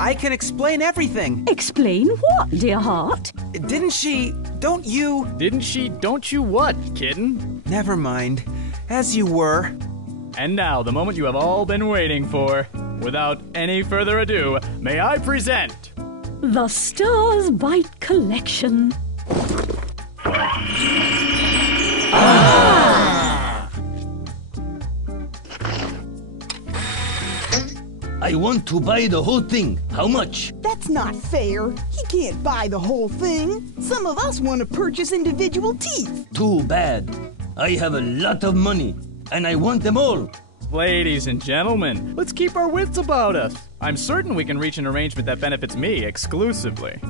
I can explain everything. Explain what, dear heart? Didn't she... Don't you... Didn't she don't you what, kitten? Never mind. As you were. And now, the moment you have all been waiting for. Without any further ado, may I present... The Stars Bite Collection. I want to buy the whole thing. How much? That's not fair. He can't buy the whole thing. Some of us want to purchase individual teeth. Too bad. I have a lot of money, and I want them all. Ladies and gentlemen, let's keep our wits about us. I'm certain we can reach an arrangement that benefits me exclusively.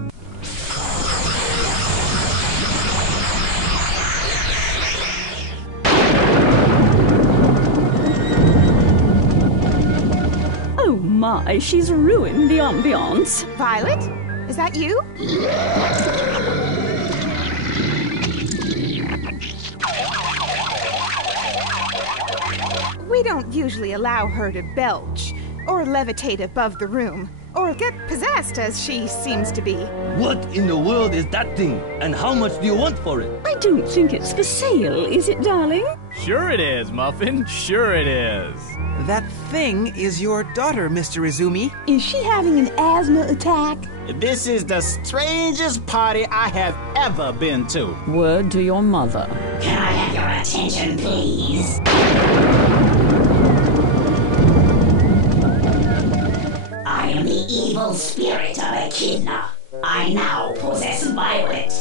Oh my, she's ruined the ambiance. Violet? Is that you? We don't usually allow her to belch, or levitate above the room, or get possessed as she seems to be. What in the world is that thing? And how much do you want for it? I don't think it's for sale, is it, darling? Sure it is, Muffin. Sure it is. That thing is your daughter, Mr. Izumi. Is she having an asthma attack? This is the strangest party I have ever been to. Word to your mother. Can I have your attention, please? I am the evil spirit of Echidna. I now possess Violet.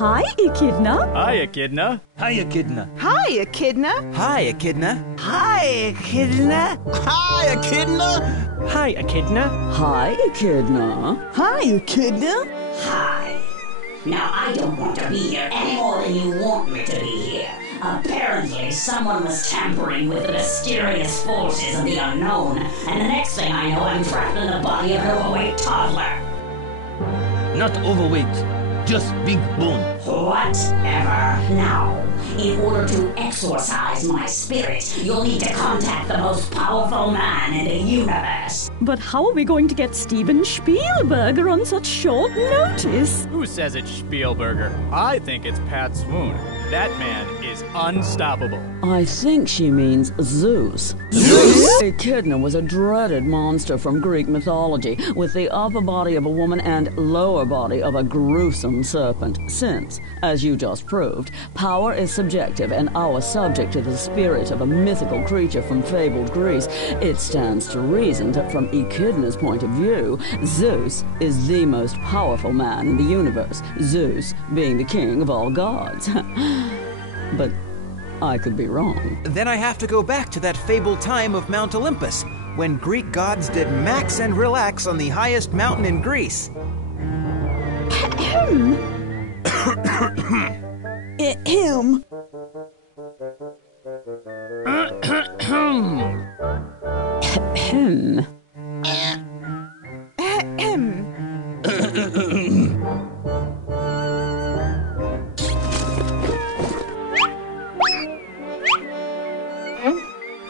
Hi, Echidna. Hi, Echidna. Hi, Echidna. Hi, Echidna. Hi, Echidna. Hi, Echidna. Hi, Echidna. Hi, Echidna. Hi, Echidna. Hi, Echidna. Hi. Now, I don't want to be here any more than you want me to be here. Apparently, someone was tampering with the mysterious forces of the unknown, and the next thing I know, I'm trapped in the body of an overweight toddler. Not overweight, just big bone. Whatever. Now, in order to exorcise my spirit, you'll need to contact the most powerful man in the universe. But how are we going to get Steven Spielberg on such short notice? Who says it's Spielberger? I think it's Pat Swoon. That man is unstoppable. I think she means Zeus. Zeus? Echidna was a dreaded monster from Greek mythology, with the upper body of a woman and lower body of a gruesome serpent. Since, as you just proved, power is subjective and our subject to the spirit of a mythical creature from fabled Greece, it stands to reason that from Echidna's point of view, Zeus is the most powerful man in the universe, Zeus being the king of all gods. But I could be wrong. Then I have to go back to that fabled time of Mount Olympus, when Greek gods did max and relax on the highest mountain in Greece. Him. Him.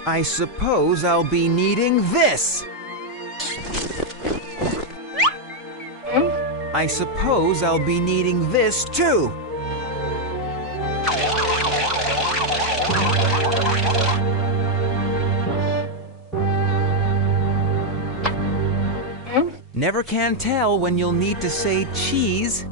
I suppose I'll be needing this. I suppose I'll be needing this too. Never can tell when you'll need to say cheese.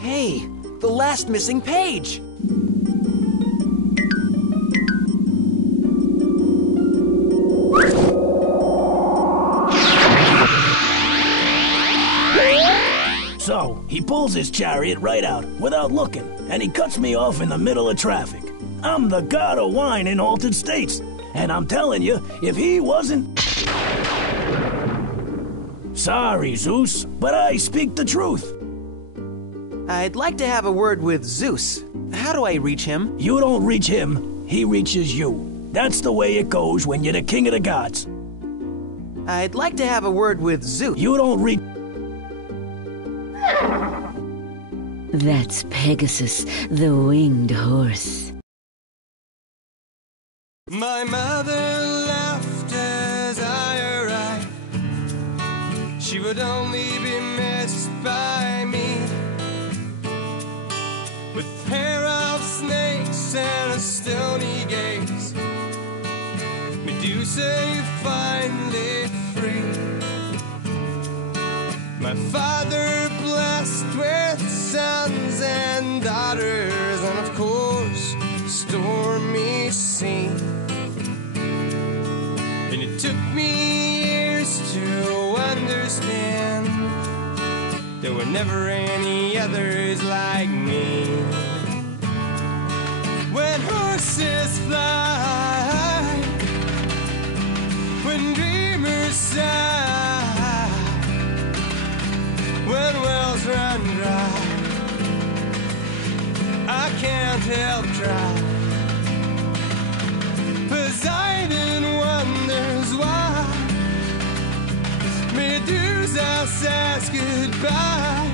Hey, the last missing page! So, he pulls his chariot right out, without looking, and he cuts me off in the middle of traffic. I'm the god of wine in altered states, and I'm telling you, if he wasn't... Sorry, Zeus, but I speak the truth. I'd like to have a word with Zeus. How do I reach him? You don't reach him, he reaches you. That's the way it goes when you're the king of the gods. I'd like to have a word with Zeus. You don't reach... That's Pegasus, the winged horse. My mother laughed as I arrived. She would only be missed by me. With hair of snakes and a stony gaze, Medusa, you finally free. My father blessed with sons and daughters, and of course, stormy sea. And it took me years to understand there were never any others like me. When horses fly, when dreamers sigh, when wells run dry, I can't help try. Poseidon wonders why Medusa says goodbye.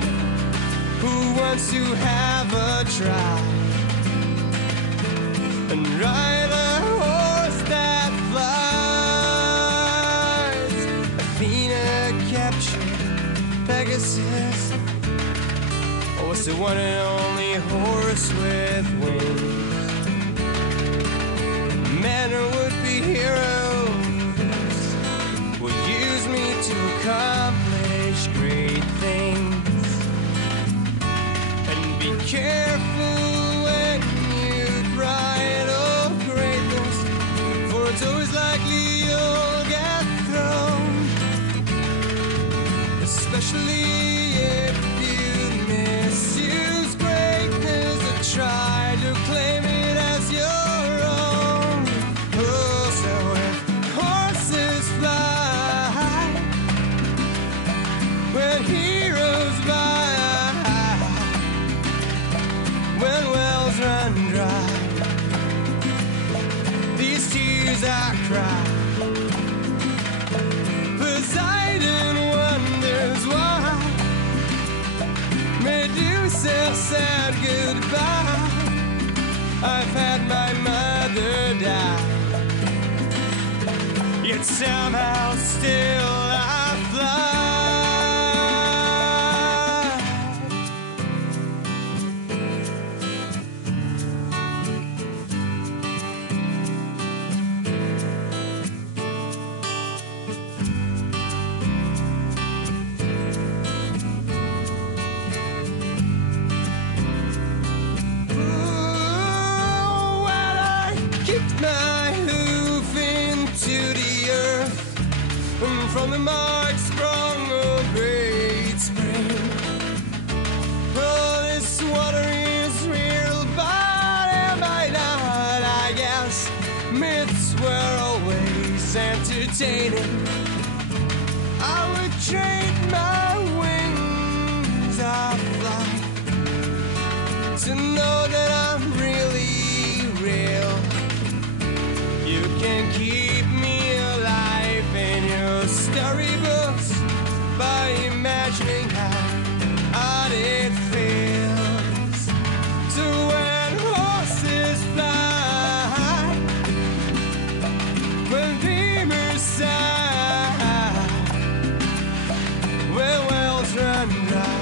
Who wants to have a try and ride a horse that flies? Athena captured Pegasus. Oh, it's the one and only horse with wings. Men or would-be heroes will use me to accomplish great things. And be careful when you ride, oh greatness, for it's always likely you'll get thrown. Especially if you misuse greatness or try to claim it as your own. Oh, so when horses fly, when heroes die, when wells run dry, these tears I cry. Poseidon wonders why Medusa said goodbye. I've had my mother die, yet somehow still I fly. My hoof into the earth, and from the mark sprung a great spring. Well, this water is real, but am I not? I guess myths were always entertaining. I would trade my wings of flight to know that I'm really real. You can keep me alive in your storybooks by imagining how odd it feels. So when horses fly, when dreamers sigh, when wells run dry,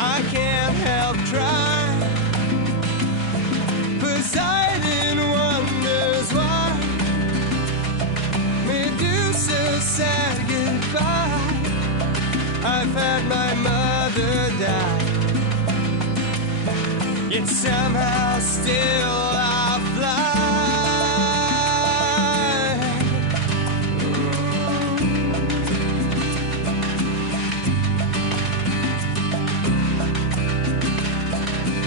I can't help trying. Poseidon wonders why Medusa said goodbye. I've had my mother die, yet somehow still I fly.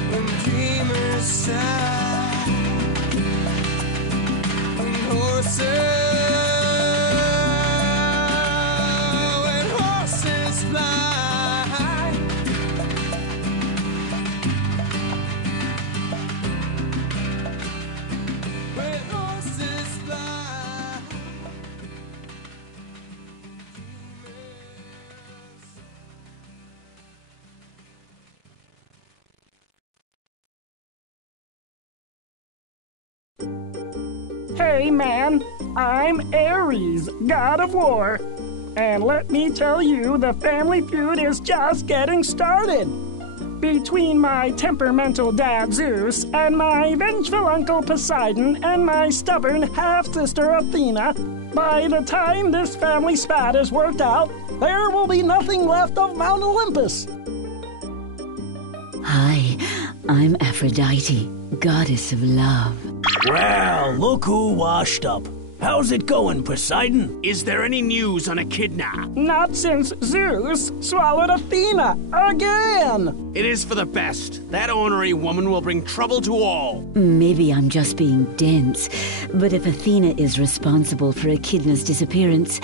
When dreamers sigh, when horses Hey man, I'm Ares, god of war. And let me tell you, the family feud is just getting started. Between my temperamental dad Zeus and my vengeful uncle Poseidon and my stubborn half-sister Athena, by the time this family spat is worked out, there will be nothing left of Mount Olympus. Hi, I'm Aphrodite, goddess of love. Well, look who washed up. How's it going, Poseidon? Is there any news on Echidna? Not since Zeus swallowed Athena again! It is for the best. That ornery woman will bring trouble to all. Maybe I'm just being dense, but if Athena is responsible for Echidna's disappearance,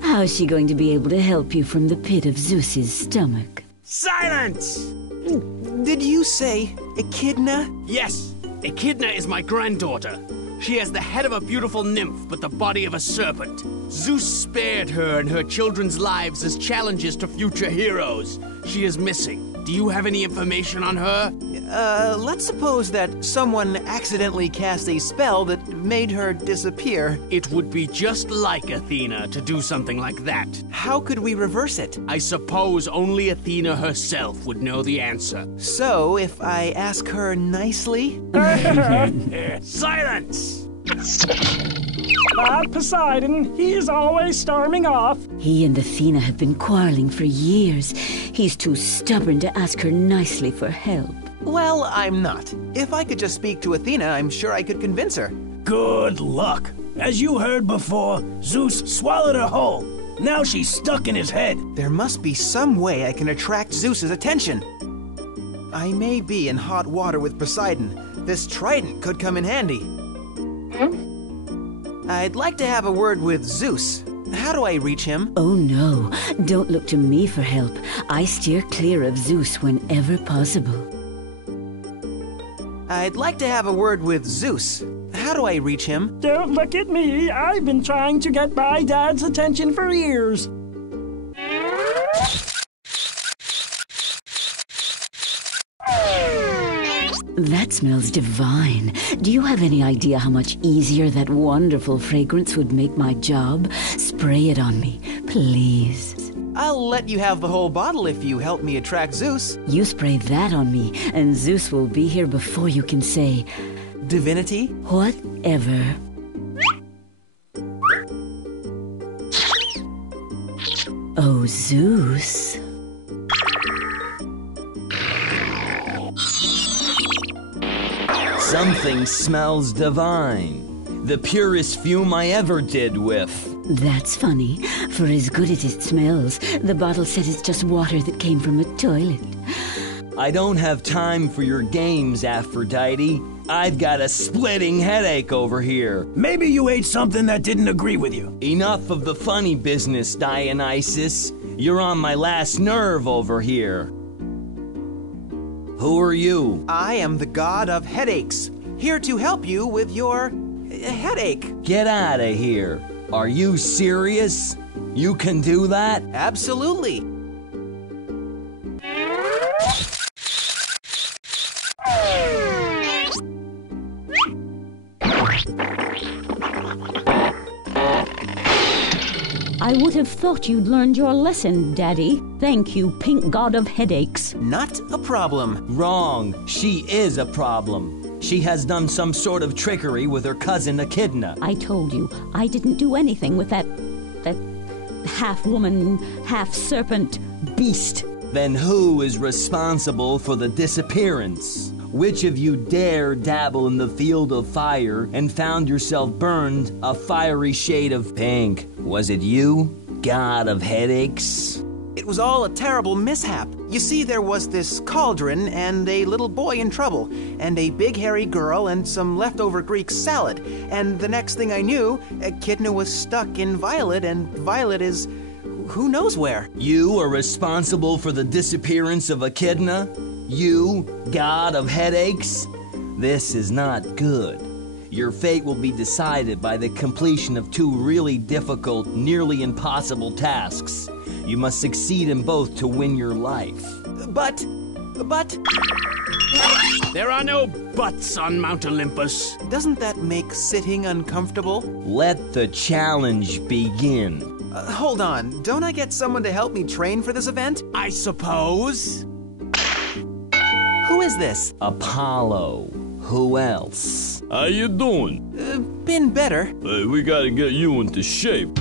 how's she going to be able to help you from the pit of Zeus's stomach? Silence! Did you say Echidna? Yes, Echidna is my granddaughter. She has the head of a beautiful nymph, but the body of a serpent. Zeus spared her and her children's lives as challenges to future heroes. She is missing. Do you have any information on her? Let's suppose that someone accidentally cast a spell that made her disappear. It would be just like Athena to do something like that. How could we reverse it? I suppose only Athena herself would know the answer. So, if I ask her nicely? Silence! But Poseidon, he's always storming off. He and Athena have been quarreling for years. He's too stubborn to ask her nicely for help. Well, I'm not. If I could just speak to Athena, I'm sure I could convince her. Good luck. As you heard before, Zeus swallowed her whole. Now she's stuck in his head. There must be some way I can attract Zeus's attention. I may be in hot water with Poseidon. This trident could come in handy. I'd like to have a word with Zeus. How do I reach him? Oh no, don't look to me for help. I steer clear of Zeus whenever possible. I'd like to have a word with Zeus. How do I reach him? Don't look at me. I've been trying to get my dad's attention for years. That smells divine. Do you have any idea how much easier that wonderful fragrance would make my job? Spray it on me, please. I'll let you have the whole bottle if you help me attract Zeus. You spray that on me, and Zeus will be here before you can say... Divinity? Whatever. Oh, Zeus. Something smells divine. The purest fume I ever did with. That's funny. For as good as it smells, the bottle said it's just water that came from a toilet. I don't have time for your games, Aphrodite. I've got a splitting headache over here. Maybe you ate something that didn't agree with you. Enough of the funny business, Dionysus. You're on my last nerve over here. Who are you? I am the god of headaches, here to help you with your headache. Get out of here. Are you serious? You can do that? Absolutely. I would have thought you'd learned your lesson, Daddy. Thank you, pink god of headaches. Not a problem. Wrong. She is a problem. She has done some sort of trickery with her cousin Echidna. I told you, I didn't do anything with that half-woman, half-serpent beast. Then who is responsible for the disappearance? Which of you dare dabble in the field of fire and found yourself burned a fiery shade of pink? Was it you, god of headaches? It was all a terrible mishap. You see, there was this cauldron and a little boy in trouble, and a big hairy girl and some leftover Greek salad. And the next thing I knew, Echidna was stuck in Violet, and Violet is... who knows where? You are responsible for the disappearance of Echidna? You, god of headaches? This is not good. Your fate will be decided by the completion of two really difficult, nearly impossible tasks. You must succeed in both to win your life. But But... There are no buts on Mount Olympus. Doesn't that make sitting uncomfortable? Let the challenge begin. Hold on. Don't I get someone to help me train for this event? I suppose. Who is this? Apollo. Who else? How you doing? Been better. We gotta get you into shape.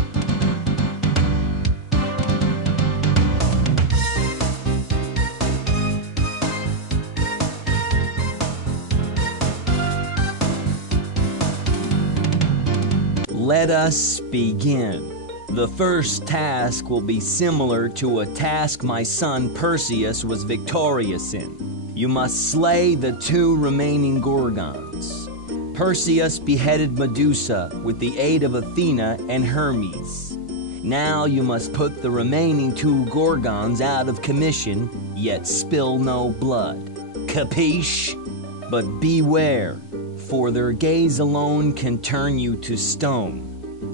Let us begin. The first task will be similar to a task my son Perseus was victorious in. You must slay the 2 remaining Gorgons. Perseus beheaded Medusa with the aid of Athena and Hermes. Now you must put the remaining 2 Gorgons out of commission, yet spill no blood. Capiche? But beware, for their gaze alone can turn you to stone.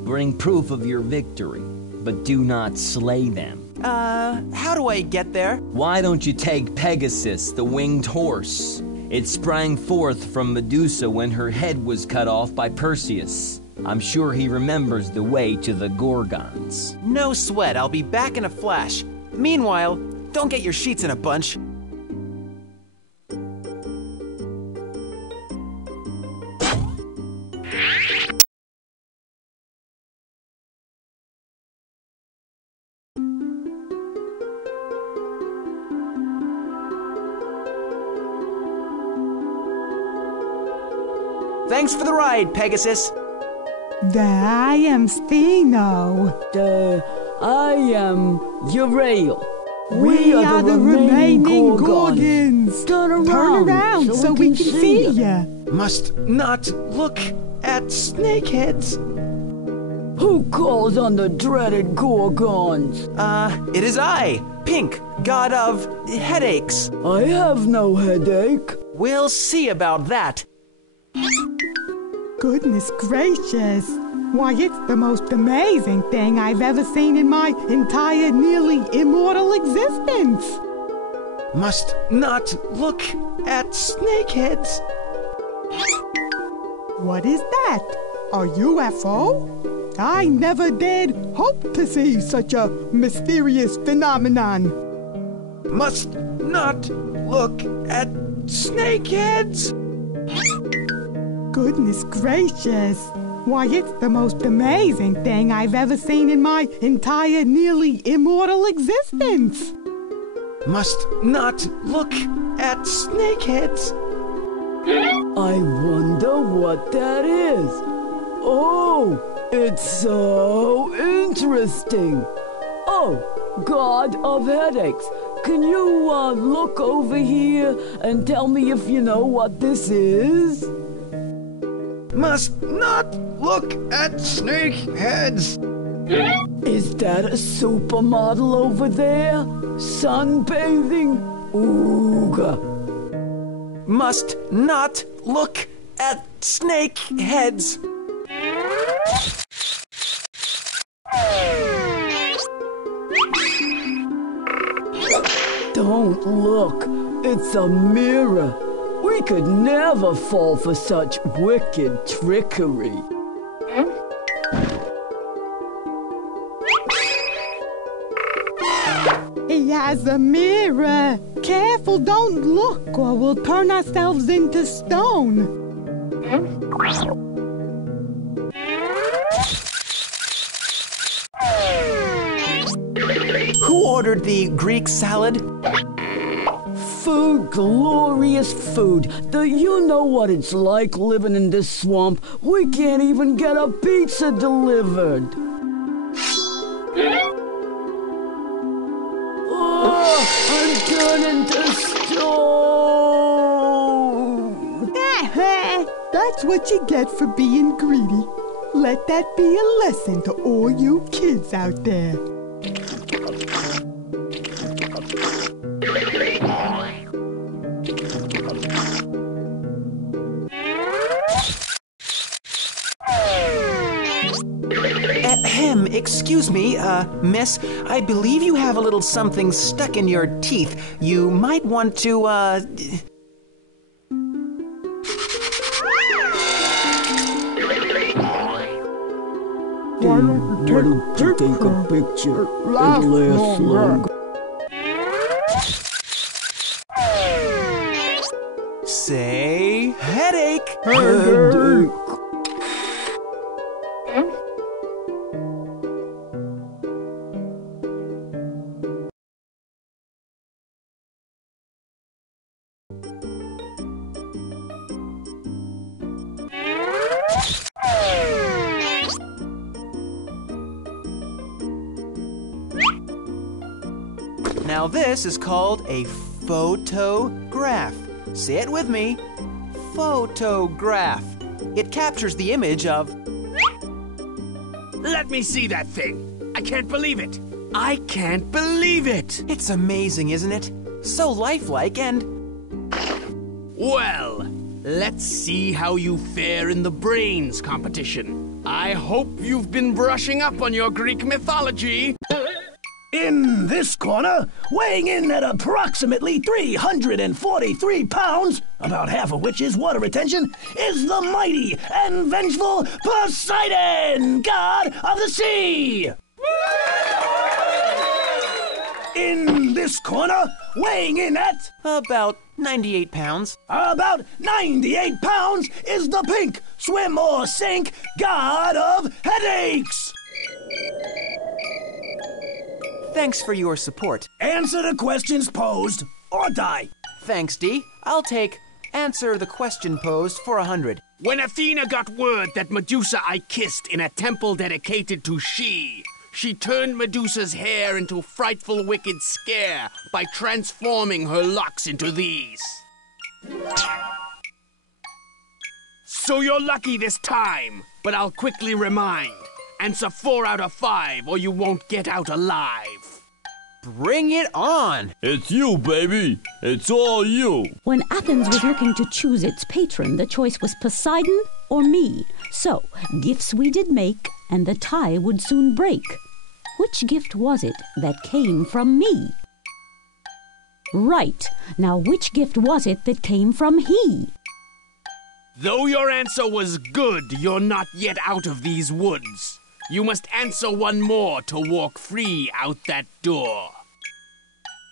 Bring proof of your victory, but do not slay them. How do I get there? Why don't you take Pegasus, the winged horse? It sprang forth from Medusa when her head was cut off by Perseus. I'm sure he remembers the way to the Gorgons. No sweat, I'll be back in a flash. Meanwhile, don't get your sheets in a bunch. Thanks for the ride, Pegasus. I am Steno. I am Uriel. We are the remaining Gorgons. Turn around so we can see ya. Must not look at snakeheads. Who calls on the dreaded Gorgons? It is I, Pink, god of headaches. I have no headache. We'll see about that. Goodness gracious. Why, it's the most amazing thing I've ever seen in my entire nearly immortal existence. Must not look at snakeheads. What is that? A UFO? I never dared hope to see such a mysterious phenomenon. Must not look at snakeheads. Goodness gracious. Why, it's the most amazing thing I've ever seen in my entire nearly immortal existence. Must not look at snakeheads. I wonder what that is. Oh, it's so interesting. Oh, god of headaches. Can you look over here and tell me if you know what this is? Must not look at snakeheads. Is that a supermodel over there? Sunbathing? Ooga. Must not look at snakeheads. Don't look. It's a mirror. We could never fall for such wicked trickery. He has a mirror. Careful, don't look, or we'll turn ourselves into stone. Who ordered the Greek salad? Food, glorious food. Do you know what it's like living in this swamp? We can't even get a pizza delivered. Oh, I'm turning to stone. That's what you get for being greedy. Let that be a lesson to all you kids out there. Excuse me, miss. I believe you have a little something stuck in your teeth. You might want to, Why don't you take a picture? It'll last long. Say headache. Headache. Now this is called a photograph. Say it with me. Photograph. It captures the image of... Let me see that thing. I can't believe it. I can't believe it. It's amazing, isn't it? So lifelike and... Well, let's see how you fare in the brains competition. I hope you've been brushing up on your Greek mythology. In this corner, weighing in at approximately 343 pounds, about half of which is water retention, is the mighty and vengeful Poseidon, god of the sea! In this corner, weighing in at... about 98 pounds. About 98 pounds is the pink, swim or sink, god of headaches! Thanks for your support. Answer the questions posed, or die. Thanks, Dee. I'll take answer the question posed for 100. When Athena got word that Medusa I kissed in a temple dedicated to she turned Medusa's hair into a frightful wicked scare by transforming her locks into these. So you're lucky this time, but I'll quickly remind. Answer 4 out of 5 or you won't get out alive. Bring it on! It's you, baby. It's all you. When Athens was looking to choose its patron, the choice was Poseidon or me. So, gifts we did make, and the tie would soon break. Which gift was it that came from me? Right. Now, which gift was it that came from he? Though your answer was good, you're not yet out of these woods. You must answer one more to walk free out that door.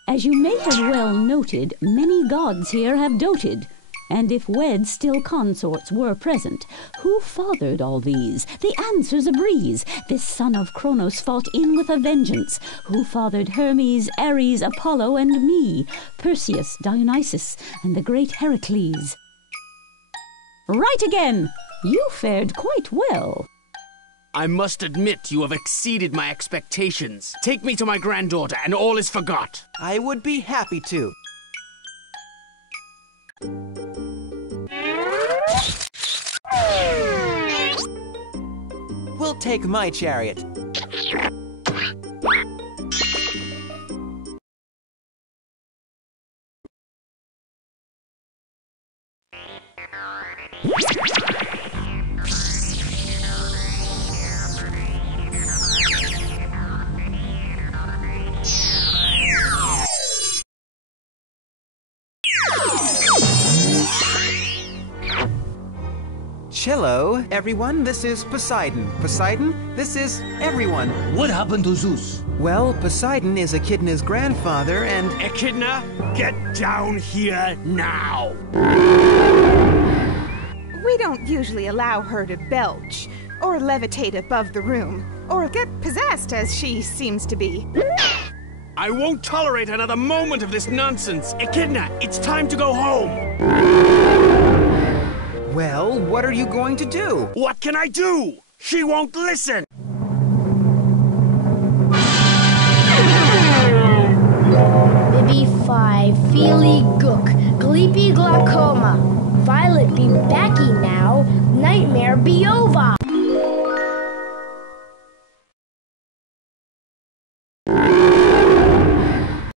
As you may have well noted, many gods here have doted. And if wed still consorts were present, who fathered all these? The answer's a breeze. This son of Kronos fought in with a vengeance. Who fathered Hermes, Ares, Apollo, and me? Perseus, Dionysus, and the great Heracles. Right again! You fared quite well. I must admit you have exceeded my expectations. Take me to my granddaughter and all is forgot. I would be happy to. We'll take my chariot. Hello, everyone. This is Poseidon. Poseidon, this is everyone. What happened to Zeus? Well, Poseidon is Echidna's grandfather, and... Echidna, get down here now! We don't usually allow her to belch, or levitate above the room, or get possessed as she seems to be. I won't tolerate another moment of this nonsense. Echidna, it's time to go home! Well, what are you going to do? What can I do? She won't listen! Bibi 5, Feely Gook, Gleepy Glaucoma, Violet be backy now, Nightmare be over!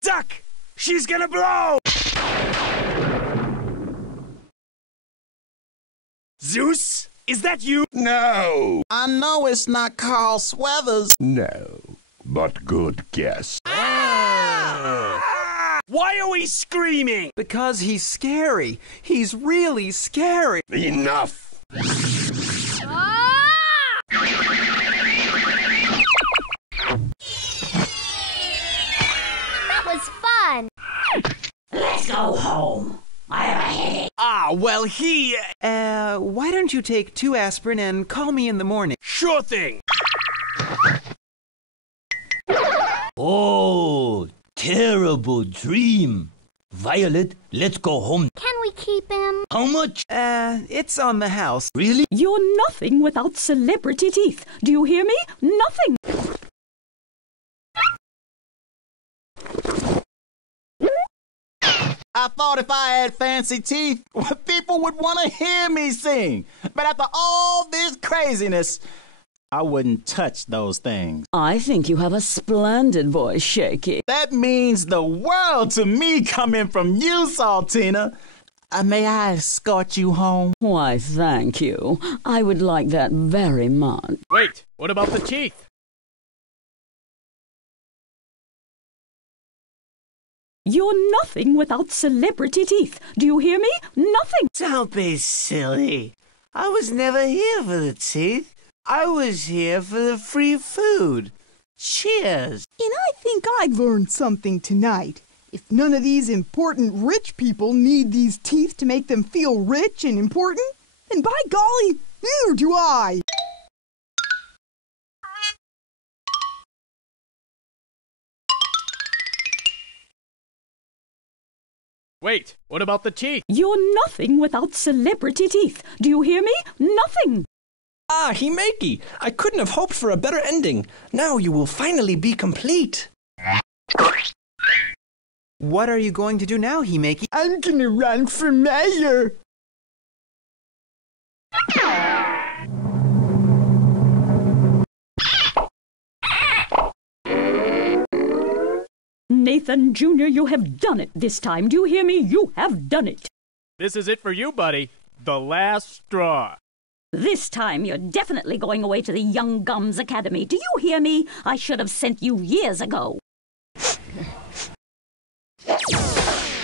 Duck! She's gonna blow! Zeus, Is that you? No. I know it's not Carl Sweathers. No, but good guess. Why are we screaming? Because he's scary. He's really scary. Enough. That was fun. Let's go home. I have a headache. Well, why don't you take 2 aspirin and call me in the morning? Sure thing. Oh, terrible dream. Violet, let's go home. Can we keep him? How much? It's on the house. Really? You're nothing without celebrity teeth. Do you hear me? Nothing. I thought if I had fancy teeth, people would want to hear me sing. But after all this craziness, I wouldn't touch those things. I think you have a splendid voice, Shaky. That means the world to me coming from you, Saltina. May I escort you home? Why, thank you. I would like that very much. Wait, what about the teeth? You're nothing without celebrity teeth. Do you hear me? Nothing. Don't be silly. I was never here for the teeth. I was here for the free food. Cheers. And I think I've learned something tonight. If none of these important rich people need these teeth to make them feel rich and important, then by golly, neither do I. Wait, what about the teeth? You're nothing without celebrity teeth. Do you hear me? Nothing. Himeki, I couldn't have hoped for a better ending. Now you will finally be complete. What are you going to do now, Himeki? I'm gonna run for mayor. Nathan Jr., you have done it this time. Do you hear me? You have done it. This is it for you, buddy. The last straw. This time you're definitely going away to the Young Gums Academy. Do you hear me? I should have sent you years ago.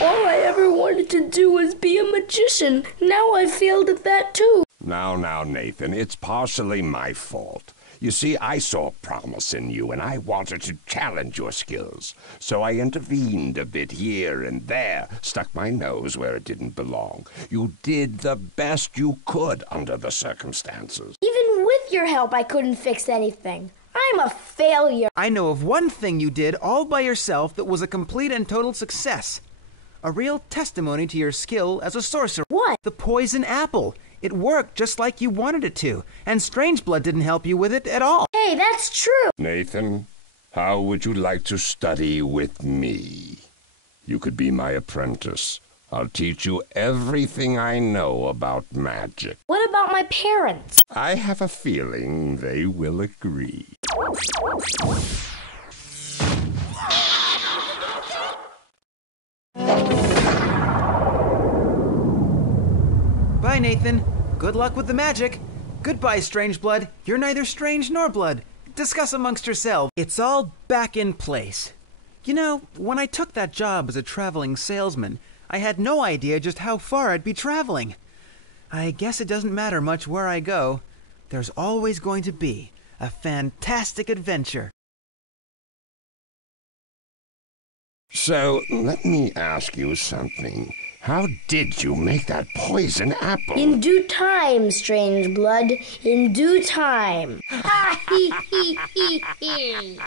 All I ever wanted to do was be a magician. Now I failed at that too. Now, Nathan, it's partially my fault. You see, I saw promise in you, and I wanted to challenge your skills. So I intervened a bit here and there, stuck my nose where it didn't belong. You did the best you could under the circumstances. Even with your help, I couldn't fix anything. I'm a failure. I know of one thing you did all by yourself that was a complete and total success. A real testimony to your skill as a sorcerer. What? The poison apple. It worked just like you wanted it to, and Strangeblood didn't help you with it at all. Hey, that's true. Nathan, how would you like to study with me? You could be my apprentice. I'll teach you everything I know about magic. What about my parents? I have a feeling they will agree. Bye, Nathan. Good luck with the magic. Goodbye, Strangeblood. You're neither strange nor blood. Discuss amongst yourselves. It's all back in place. You know, when I took that job as a traveling salesman, I had no idea just how far I'd be traveling. I guess it doesn't matter much where I go. There's always going to be a fantastic adventure. So, let me ask you something. How did you make that poison apple? In due time, Strangeblood. In due time. Ha hee hee hee hee.